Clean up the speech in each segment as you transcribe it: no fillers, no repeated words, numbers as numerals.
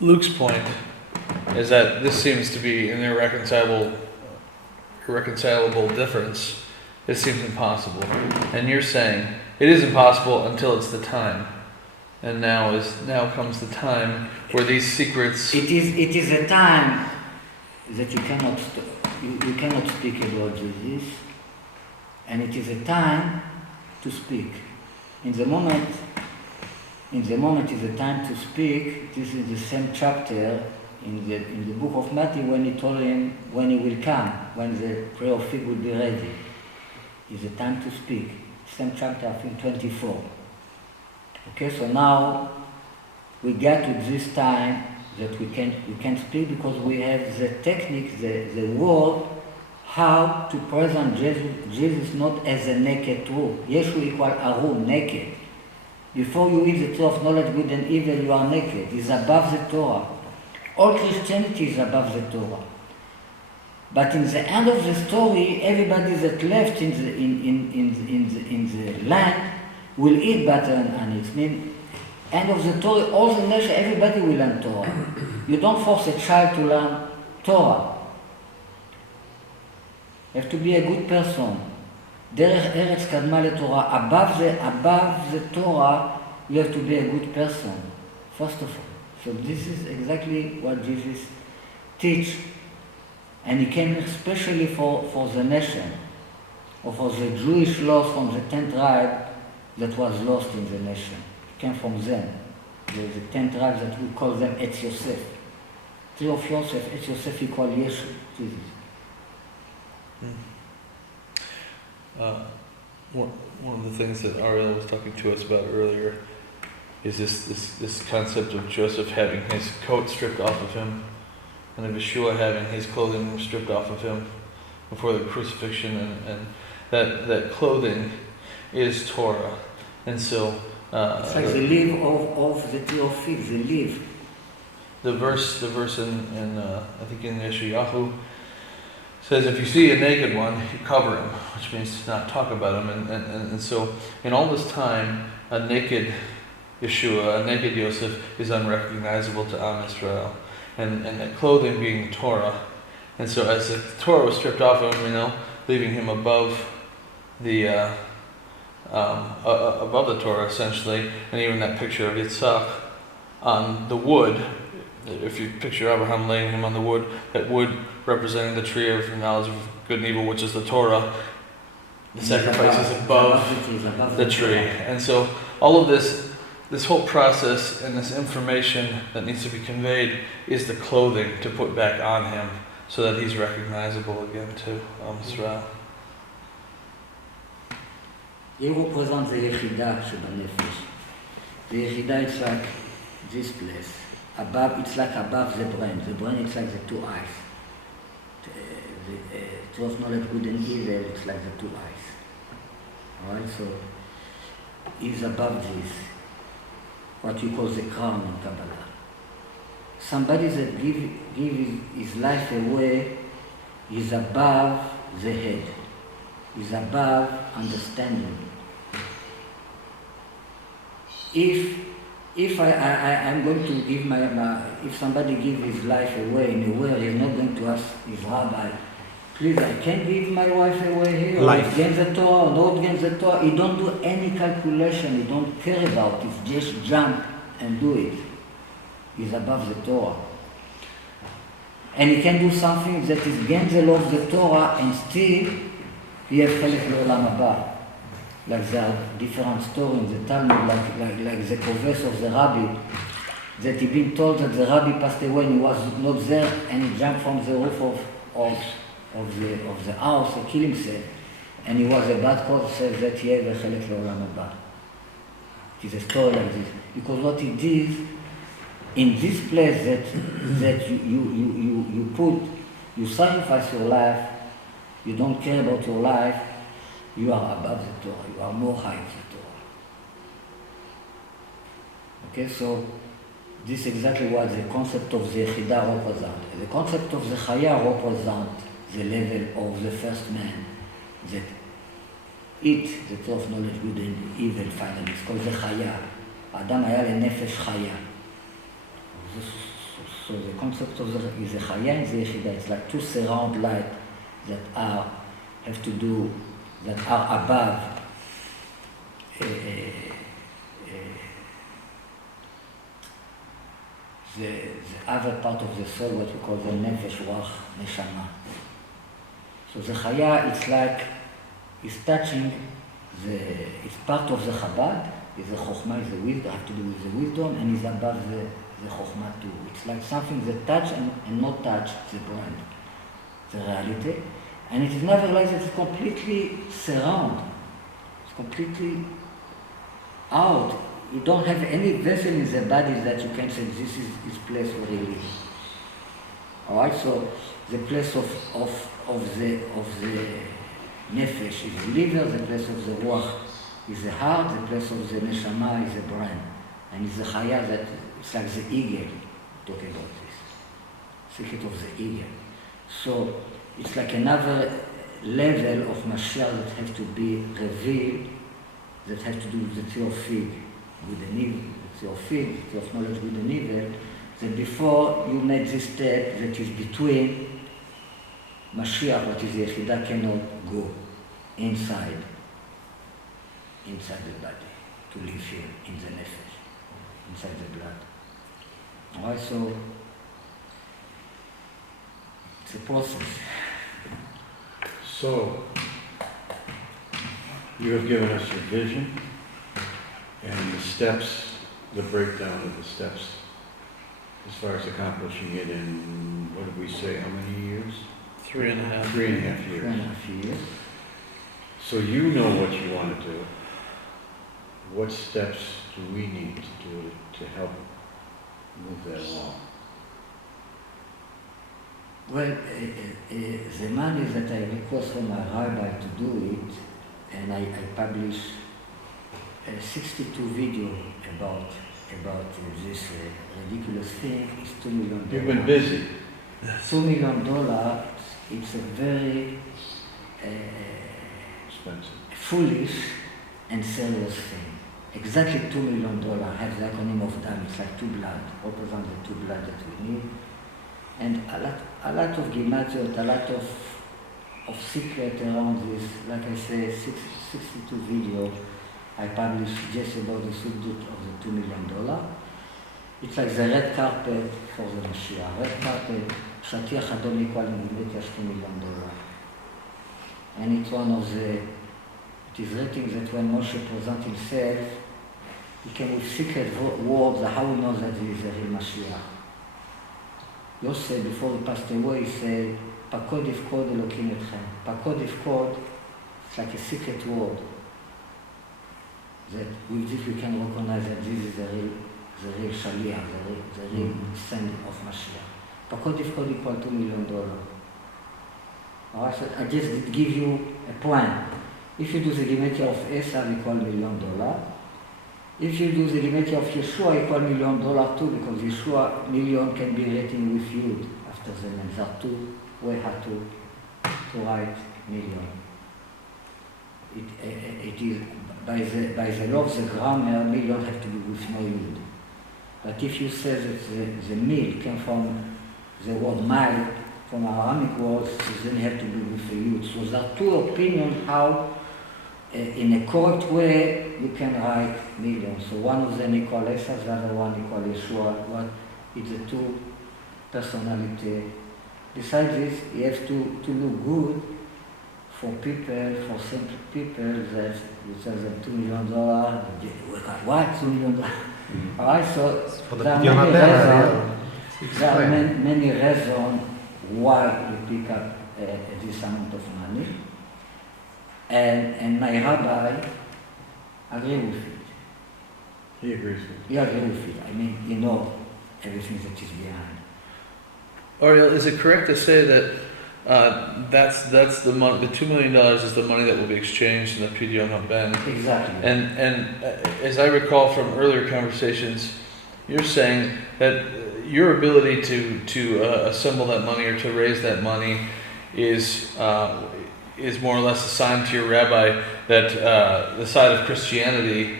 Luke's point is that this seems to be an irreconcilable difference. It seems impossible. And you're saying it is impossible until it's the time. And now comes the time where these secrets... It is a time that you cannot speak about Jesus, and it is a time to speak. In the moment is a time to speak. This is the same chapter in the book of Matthew when he told him when he will come, when the prayer of fig will be ready. It's a time to speak. Same chapter, I think 24. Okay, so now we get to this time that we can speak because we have the technique, the word, how to present Jesus not as a naked truth. Yeshu equal arum, naked. Before you eat the tree of knowledge, good and evil, you are naked. It's above the Torah. All Christianity is above the Torah. But in the end of the story, everybody that left in the land will eat butter and honey. It means, end of the story, all the nation, everybody will learn Torah. You don't force a child to learn Torah. You have to be a good person. Derech Eretz Kadma LeTorah. Above the Torah, you have to be a good person, first of all. So this is exactly what Jesus teach. And he came especially for the nation, or for the Jewish lost from the 10 tribes that was lost in the nation. It came from them. The 10 tribes that we call them Etz Yosef. Tree of Yosef, Etz Yosef equal Yeshu, Jesus. One of the things that Ariel was talking to us about earlier is this concept of Joseph having his coat stripped off of him, and of Yeshua having his clothing stripped off of him before the crucifixion, and that clothing is Torah. And so it's like the leaf of the tree of figs, the leaf. The verse in I think in Yeshayahu says, if you see a naked one, you cover him, which means to not talk about him. And so in all this time, a naked Yeshua, a naked Yosef is unrecognizable to Am Israel. And that clothing being the Torah. And so as the Torah was stripped off of him, leaving him above the Torah essentially, and even that picture of Yitzhak on the wood, if you picture Abraham laying him on the wood, that wood representing the tree of knowledge of good and evil, which is the Torah, the sacrifice is above the tree. And so all of this whole process and this information that needs to be conveyed is the clothing to put back on him so that he's recognizable again to Israel. He represents the Yechidah Shebanefesh. The Yechidah is like this place. Above, it's like above the brain. The brain is like the two eyes. The tree of knowledge, good and evil, it's like the two eyes. Alright, so he's above this. What you call the crown in Kabbalah. Somebody that give his life away is above the head, is above understanding. If I'm going to give if somebody give his life away in a way, he's not going to ask his rabbi, please, I can't give my wife away here, or against the Torah, or not against the Torah. He don't do any calculation, he don't care about it, just jump and do it. He's above the Torah. And he can do something that is against the law of the Torah and still he has chelek le'olam haba. Like there are different stories in the Talmud, like the koves of the rabbi, that he been told that the rabbi passed away and he was not there, and he jumped from the roof of the house and killed himself, and he was a bad cause, says that he had a chelek le'olam haba. It is a story like this, because what he did in this place that you sacrifice your life, you don't care about your life, you are above the Torah, you are more high than the Torah. Okay, so this is exactly what the concept of the Yechidah represents. The concept of the Chaya represents the level of the first man that eat the tree of knowledge, good and evil finally. It's called the Chaya. Adam היה לנפש חיה. concept of the chaya and the yechida. It's like two surround light that are above the other part of the soul, what we call the nefesh, ruach, neshama. So the chaya, it's touching it's part of the Chabad, is the chokhmah, is the wisdom, have to do with the wisdom, and is above the chokhmah too. It's like something that touch and not touch the brain, the reality. And it is nevertheless, it's completely surround. It's completely out. You don't have any vessel in the body that you can say this is its place where he lives. Alright, so the place of the nefesh is the liver, the place of the ruach is the heart, the place of the neshama is the brain. And it's the chaya that it's like the eagle, talk about this. Secret of the eagle. So it's like another level of Mashiach that has to be revealed, that has to do with the tree of fig, with the evil, the tree of fig, the tree of knowledge with the evil, that before you make this step that is between Mashiach, what is the Yechidah, cannot go inside the body, to live here in the nefesh, inside the blood. Alright, so it's a process. So, you have given us your vision and the steps, the breakdown of the steps, as far as accomplishing it in, what did we say, how many years? 3.5. 3.5 years. 3.5 years. So you know what you want to do. What steps do we need to do to help move that along? Well, the money that I request from my rabbi to do it, and I publish 62 videos about this ridiculous thing, is $2 million. You've been busy. $2 million, it's a very Expensive. foolish and serious thing. Exactly $2 million has the acronym of DAM. It's like two blood, represent the two blood that we need. And a lot of gematiot, a lot of secret around this. Like I say, 62 videos I published just about the subject of the $2 million. It's like the red carpet for the Mashiach. Red carpet, Shatiach Adom equal in Gematria $2 million. And it's one of it is written that when Moshe presents himself, he came with secret words, how we know that he is a real Mashiach. Yosef, before he passed away, he said, Pakod Yifkod Elokim Etchem. Pakod Yifkod, it's like a secret word. That with this we can recognize that this is the real Shaliach, the real sending of Mashiach. Pakod Yifkod equal $2 million. Alright, so I just give you a plan. If you do the gematria of Esav equal $1 million. If you do the gematria of Yeshua equal $1 million too, because Yeshua million can be written with Yud after the name. There are two ways how to write million. It is by the law of the grammar, million has to be with no Yud. But if you say that the mil came from the word mile, from Aramaic words, then you have to be with a Yud. So there are two opinions how in a correct way, you can write million. So one of them equal Esav, the other one equal Yeshua. But it's the two personality. Besides this, you have to look good for people, for simple people that you tell them $2 million. What? $2 million? Mm-hmm. All right, so there are many reasons why you pick up this amount of money. And my rabbi agrees with it. He agrees with He agrees with it. I mean, you know everything that is behind. Ariel, is it correct to say that that's the money? The $2 million is the money that will be exchanged in the Pidyon HaBen. Exactly. And as I recall from earlier conversations, you're saying that your ability to assemble that money or to raise that money is more or less assigned to your rabbi, that the side of Christianity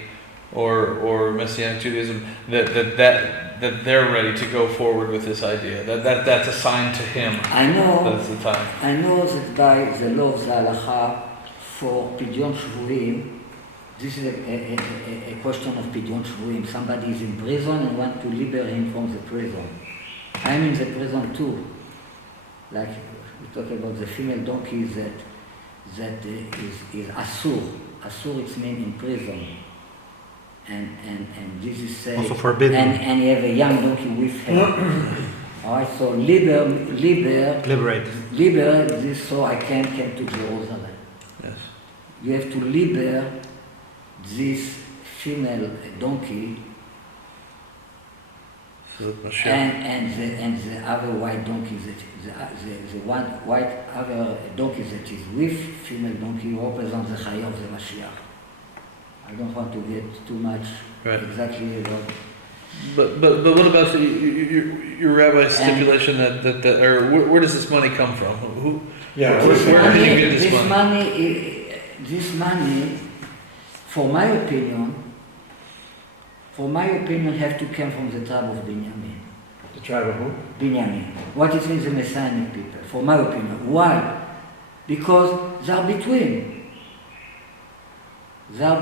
or Messianic Judaism, that that they're ready to go forward with this idea. That's assigned to him. I know. That's the time. I know that by the law of the halacha for pidyon shvuim, this is a question of pidyon shvuim. Somebody is in prison and want to liberate him from the prison. I'm in the prison too. Like we talk about the female donkey that is asur. Asur it's mean in prison. And this is also forbidden. And you have a young donkey with her. Alright, so liberate this so I can come to Jerusalem. Yes. You have to liberate this female donkey and the other white donkey the one white other donkey that is with female donkey represents the Chai of the Mashiach. I don't want to get too much exactly about. But what about your rabbi's stipulation that or where does this money come from? Who? Yeah. Where did you get this money? This money, for my opinion, have to come from the tribe of Benjamin. The tribe of who? Benjamin. What it means the Messianic people, for my opinion. Why? Because they are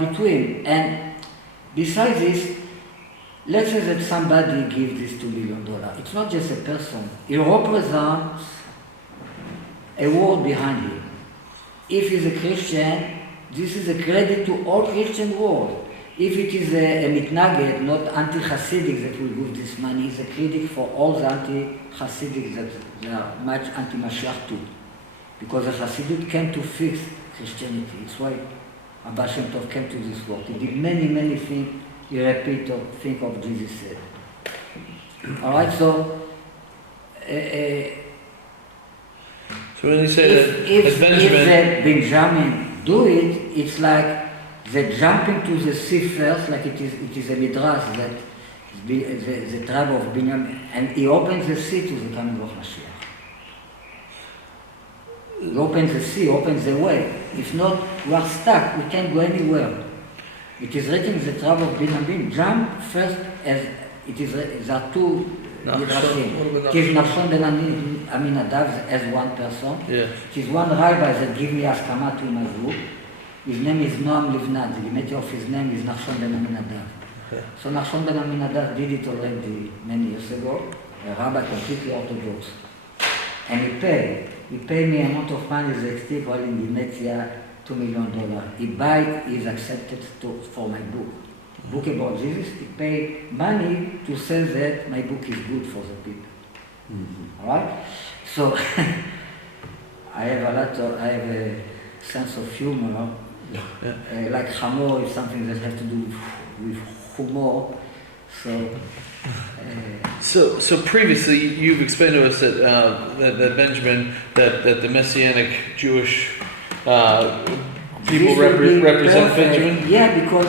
between. And besides this, let's say that somebody gives this $2 billion. It's not just a person. It represents a world behind him. If he's a Christian, this is a credit to all Christian world. If it is a mitnaged, not anti-Hasidic that will give this money, it's a critic for all the anti-Hasidic that they are much anti-Mashiach too. Because the Hasidut came to fix Christianity. It's why Abba Shem Tov came to this world. He did many things. He repeat or think of Jesus said. All right, so when you say if Benjamin, Benjamin do it, it's like they jump into the sea first, like it is a midrash that the tribe of Benjamin, and he opens the sea to the coming of Mashiach. He opens the sea, opens the way. If not, we are stuck. We can't go anywhere. It is written the tribe of Benjamin jump first as it is. There are two midrashim. It is Nachshon ben Aminadav as one person. Yeah. It is one rabbi that give me askama to my group. His name is Noam Livnat. The image of his name is Nachshon ben Aminadav. Okay. So Nachshon ben Aminadav did it already many years ago. A rabbi completely orthodox, and he paid me amount of money that equal in the next year $2 million. He is accepted for my book about Jesus. He paid money to say that my book is good for the people. Mm-hmm. All right. So I have a sense of humor. Yeah. Like Hamor is something that has to do with humor. So previously you've explained to us that Benjamin, that the Messianic Jewish people represent Benjamin? Yeah, because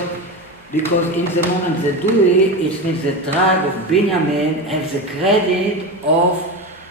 in the moment they do it means the tribe of Benjamin has the credit of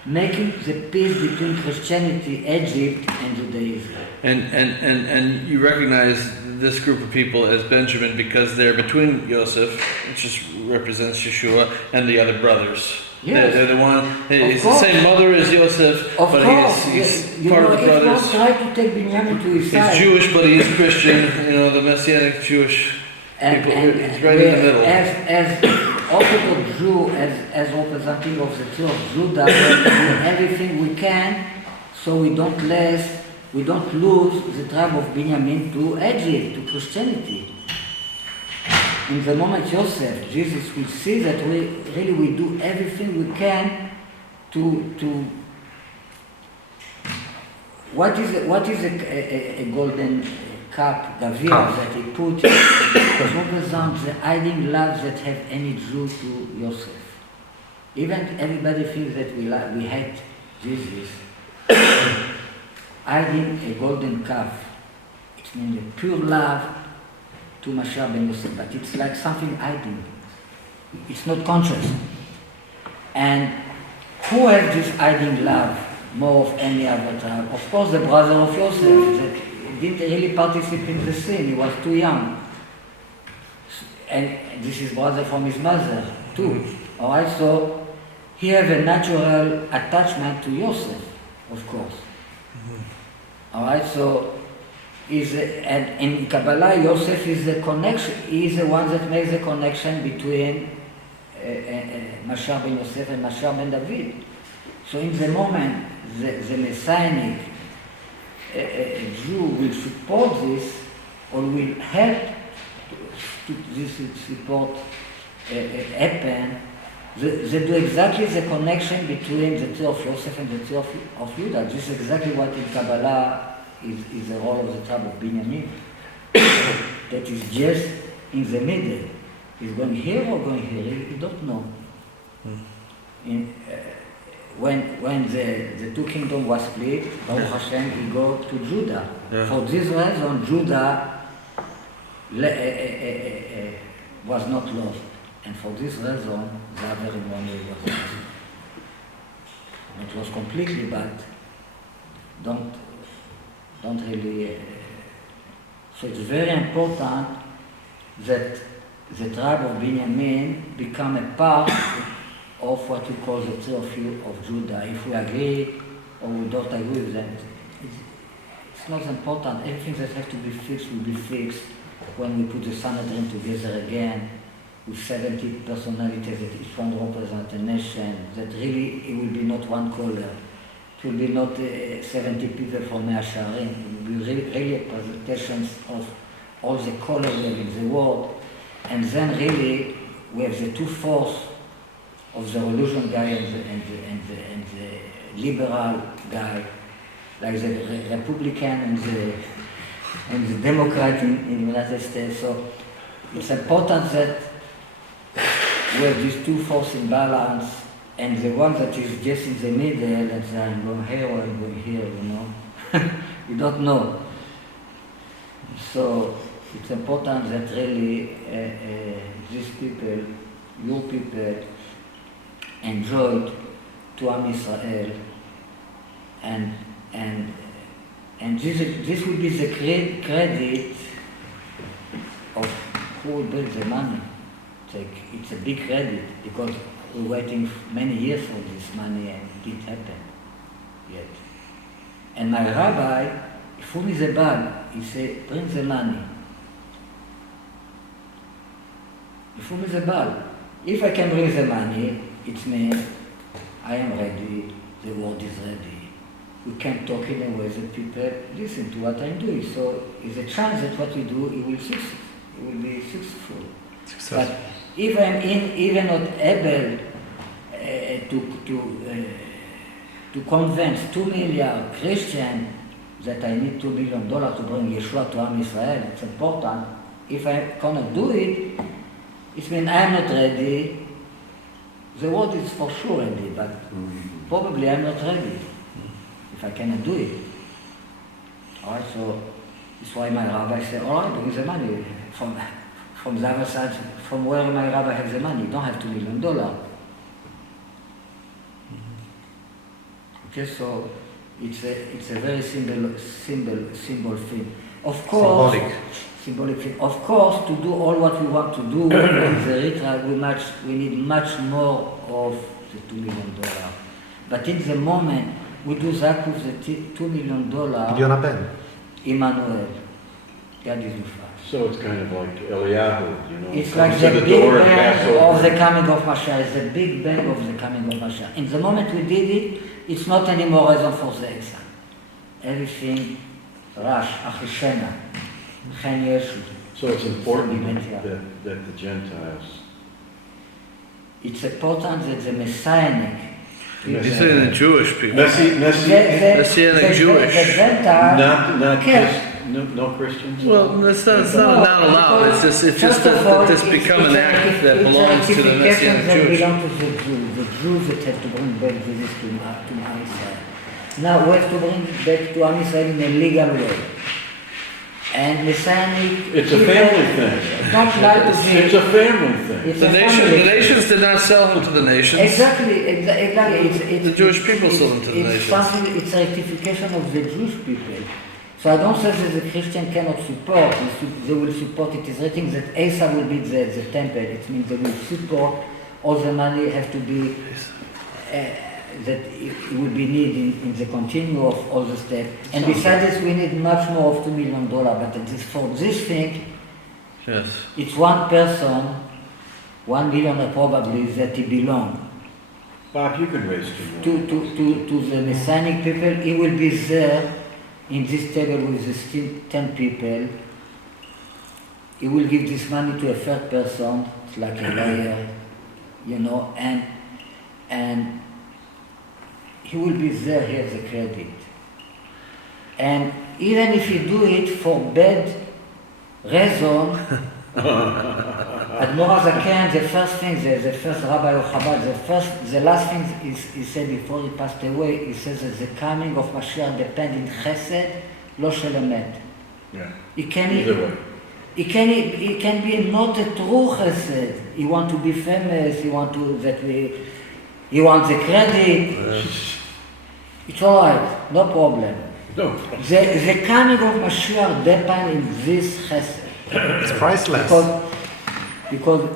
making the peace between Christianity, Egypt, and Judaism. And you recognize this group of people as Benjamin because they're between Yosef, which represents Yeshua, and the other brothers. Yes. They're the one. It's the same mother as Yosef, of but course. he's part of the brothers. It's not try to take Benjamin to his side. He's Jewish, but he is Christian. The Messianic Jewish people. It's right in the middle. As Orthodox Jew, as representative of the Church of Judah, we do everything we can so we don't lose the tribe of Benjamin to Egypt, to Christianity. In the moment Joseph, Jesus will see that we do everything we can to what is a golden cup, Gavir, that he put represents the hiding love that have any Jew to Joseph. Even everybody thinks that we hate Jesus. Hiding a golden calf, it means a pure love to Mashiach ben Yosef, but it's like something hiding. It's not conscious. And who has this hiding love more of any other tribe? Of course, the brother of Yosef that didn't really participate in the sin. He was too young. And this is brother from his mother too. All right, so he has a natural attachment to Yosef, of course. All right, so and in Kabbalah, Yosef is the connection. He is the one that makes the connection between Mashar ben Yosef and Mashar ben David. So in the moment the Messianic Jew will support this or will help to this support happen, they do exactly the connection between the tree of Yosef and the tree of Judah. This is exactly what in Kabbalah is the role of the tribe of Binyamin. That is just in the middle. Is going here or going here? You don't know. When the two kingdoms was split, Baruch Hashem, he go to Judah. Yeah. For this reason, Judah was not lost. And for this reason, the other in one way was lost. Not lost completely, but don't really... So it's very important that the tribe of Binyamin become a part of what we call the tree of Judah. If we agree or we don't agree with that, it's not important. Everything that has to be fixed will be fixed when we put the Sanhedrin together again with 70 personalities that each one represents a nation, that really it will be not one color. It will be not 70 people from Mea Shearim. It will be really presentations of all the colors we have in the world. And then really we have the two forces of the religion guy and the liberal guy, like the Republican and the Democrat in the United States. So it's important that we have these two forces in balance, and the one that is just in the middle, and say, I'm going here or I'm going here, you know. You don't know. So it's important that really these people, your people, enjoyed to Am Israel, and this will be the credit of who will build the money. It's a big credit because we're waiting many years for this money and it didn't happen yet. And my rabbi, if he is a bag, he said, bring the money. If he is a bag, if I can bring the money, it means I am ready, the world is ready. We can talk in a way that people listen to what I'm doing. So it's a chance that what we do, it will succeed. It will be successful. But if I'm even not able to convince 2 million Christians that I need $2 million to bring Yeshua to Am Israel, it's important. If I cannot do it, it means I'm not ready. The world is for sure ready, but probably I'm not ready if I cannot do it. All right, so that's why my rabbi said, all right, bring the money from the other side, from where my rabbi has the money. You don't have $2 million. Okay, so it's a very symbol thing. Of course, symbolic thing. Of course, to do all what we want to do in the ritual, we need much more of the $2 million. But in the moment, we do that with the $2 million. Emmanuel, God is with us. So it's kind of like Eliyahu, you know. It's like the big bang of the coming of Mashiach. It's the big bang of the coming of Mashiach. In the moment we did it, it's not anymore reason for the exile. Everything rush, Achishena, Chen Yeshu. So it's important that the Gentiles... It's important that the Messianic... You say the Jewish people. Messianic Jewish. The Gentiles... No Christians? Well, that's not allowed. It's just that this become an act that belongs to the Messianic Jewish. It belongs to the Jews that have to bring back this to Am Israel. Now we have to bring back to Am Israel in a legal way. And Messianic... It's a family thing. Don't lie to me. It's a family thing. The nations did not sell him to the nations. Exactly. It's the Jewish people sold him to the nations. It's a rectification of the Jewish people. So I don't say that the Christian cannot support, they will support. It is written that Asa will be the temple. It means they will support all the money have to be that it will be needed in the continue of all the steps. And besides this, we need much more of $2 million. But for this thing, Yes. it's one person, 1 million probably that he belongs Bob, you could raise $2 million. to the Messianic people. He will be there in this table with the 10 people. He will give this money to a third person, it's like a lawyer, you know, and he will be there, he has the credit. And even if you do it for bad reason, Admor HaZaken, the first thing, the first Rabbi of Chabad, the last thing he said before he passed away, he says that the coming of Mashiach depends in Chesed, lo shel emet. Yeah. Either way. It can be not a true Chesed. He want to be famous. He want the credit. It's all right, no problem. No. The coming of Mashiach depends in this Chesed. It's priceless. Because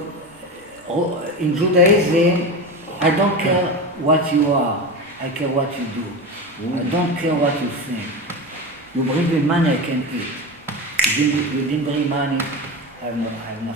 in Judaism, I don't care what you are. I care what you do. I don't care what you think. You bring me money, I can eat. You didn't bring money, I have nothing.